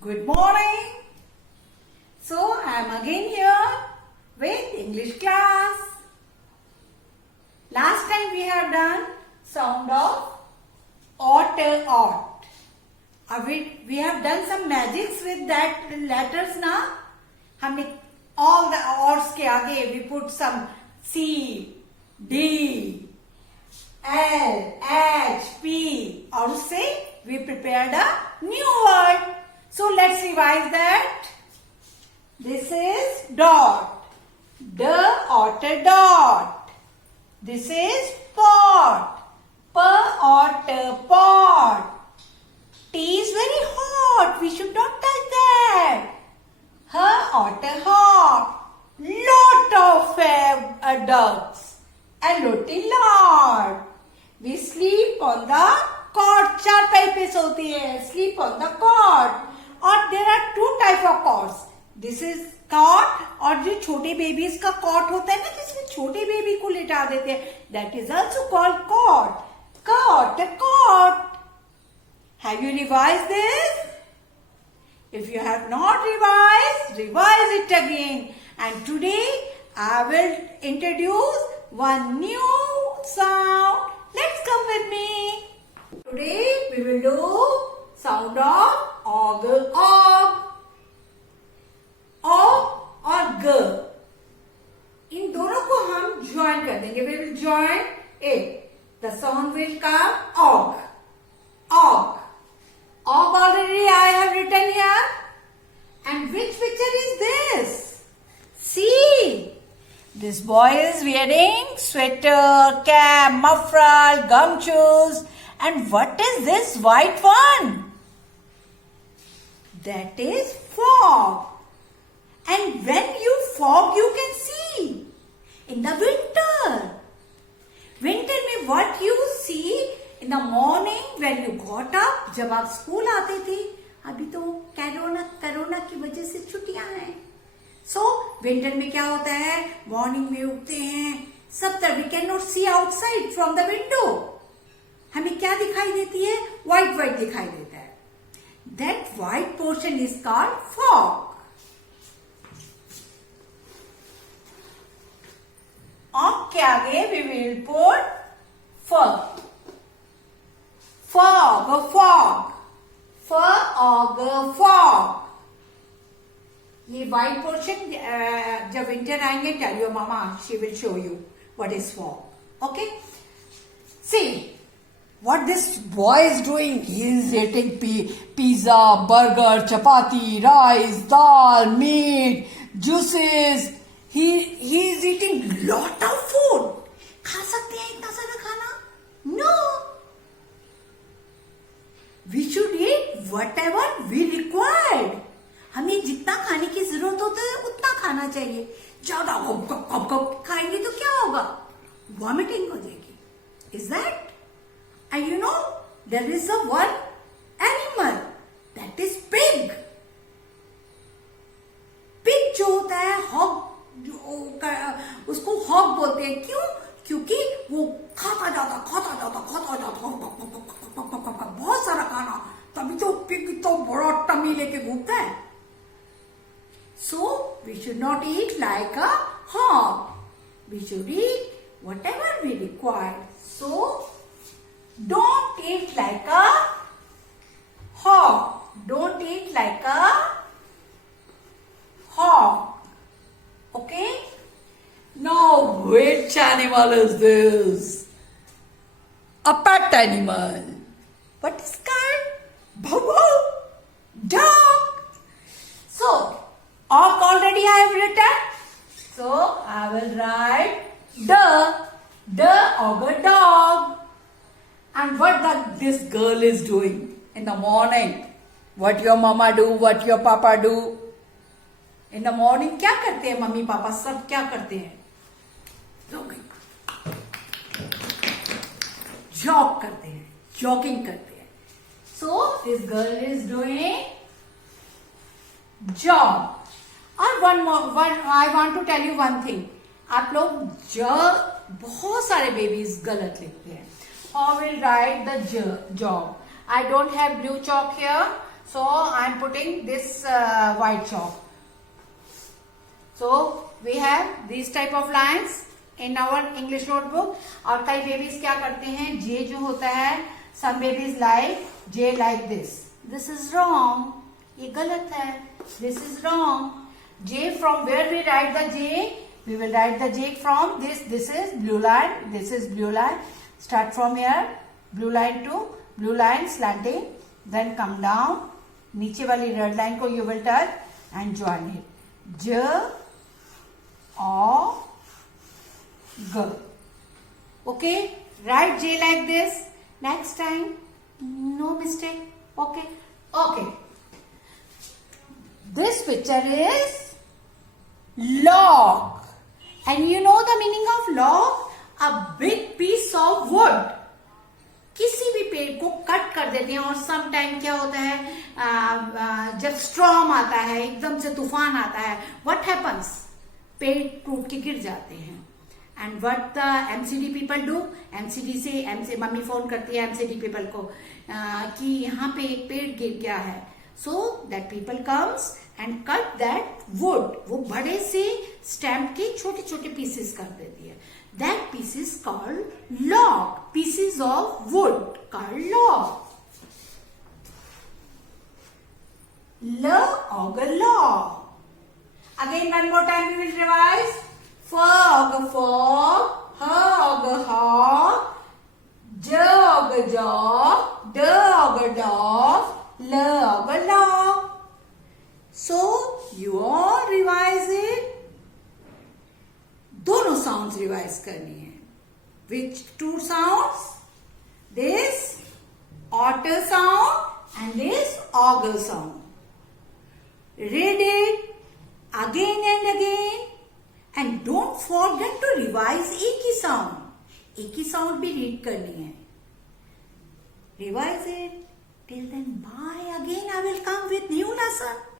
Good morning. So I am again here with English class. Last time we have done sound of ought. We have done some magics with that letters now. हमने all the oughts के आगे we put some C, D, L, H, P और उससे we prepared a new word. So let's revise that. This is dot. The ought dot. This is pot. Pot. Tea is very hot. We should not touch that. Her ought hot. Lot of ducks. A lot. We sleep on the cot. चारपाई पे सोती है. Sleep on the cot. और there are two type of cots. This is cot और जो छोटे babies का cot होता है ना जिसमें छोटे बेबी को लिटा देते हैं. That is also called cot. Cot. Have you revised this? If you have not revised, revise it again. And today I will introduce one new sound. Let's come with me. Today we will do sound of og. और ग. इन दोनों को हम join कर देंगे. We will join it. The sound will come og. Og already I have written here. And which picture is this? See. This boy is wearing sweater, cap, muffler, gumshoes. And what is this white one? That is fog. And when you fog, you can see. In the winter. Winter में what you see in the morning when you got up, जब आप school आते थे. अभी तो corona की वजह से छुट्टियां हैं. So winter में क्या होता है? Morning में उठते हैं. सब तरफ we cannot see outside from the window. हमें क्या दिखाई देती है? White दिखाई देता है. That white portion is called fog. Og के आगे we will put fog. ये white portion जब winter आएंगे tell your mama, she will show you what is fog. Okay? See. What this boy is doing, he is eating pizza, burger, chapati, rice, dal, meat, juices. He is eating lot of food. खा सकते हैं इतना सारा खाना? No. We should eat whatever we required. हमें जितना खाने की जरूरत होता है उतना खाना चाहिए. ज्यादा कप खाएंगे तो क्या होगा? Vomiting हो जाएगी. Is that? And you know, there is a one animal that is pig. Pig जो होता है hog, उसको hog बोलते हैं. क्यों? क्योंकि वो खाता जाता बहुत सारा खाना. तभी तो pig तो बड़ा टमी लेके घूमता है. So we should not eat like a hog. We should eat whatever we require. So don't eat like a hog. Don't eat like a hog. Okay? Now, which animal is this? A pet animal. What is called? Bubble. Dog. So, og already I have written. So, I will write the og dog. And what this girl is doing in the morning. What your mama do, what your papa do. In the morning क्या करते हैं mummy papa सब क्या करते हैं? Jog करते हैं, jogging करते हैं. So this girl is doing jog. और I want to tell you one thing. आप लोग बहुत सारे बेबीज गलत लिखते हैं. I will write the job. I don't have blue chalk here, So I am putting this white chalk. So we have these type of lines in our English notebook. और कई babies क्या करते हैं, J जो होता है, some babies like J like this. This is wrong. ये गलत है. This is wrong. J, from where we write the J? We will write the J from this. This is blue line. This is blue line. Start from here. Blue line to blue line slanting. Then come down. नीचे वाली red line को you will touch and join it. J or G. Okay. Write J like this. Next time, no mistake. Okay. Okay. This picture is log. And you know the meaning of log? A big piece of wood. किसी भी पेड़ को cut कर देते हैं और some time क्या होता है, जब स्ट्रॉम आता है, एकदम से तूफान आता है, व्हाट हैपन्स, पेड़ टूट के गिर जाते हैं. And what the MCD people do, MCD से मम्मी फोन करती है एमसीडी पीपल को कि यहाँ पे एक पेड़ गिर गया है. So that people comes and cut that would. वो बड़े से स्टैम्प के छोटे छोटे पीसेस कर देती है. That piece is called log. Pieces of wood called log. Log, log. Again, one more time we will revise. Fog, fog. Hog, hog. Jog, jog. Dog, dog. Log, log. So, you all revise it. दोनों sounds revise करनी है. Which two sounds? This otter sound and this auger sound. Read it again and again and don't forget to revise एक ही sound. एक ही sound भी read करनी है. Revise it. Till then bye. Again I will come with new lesson.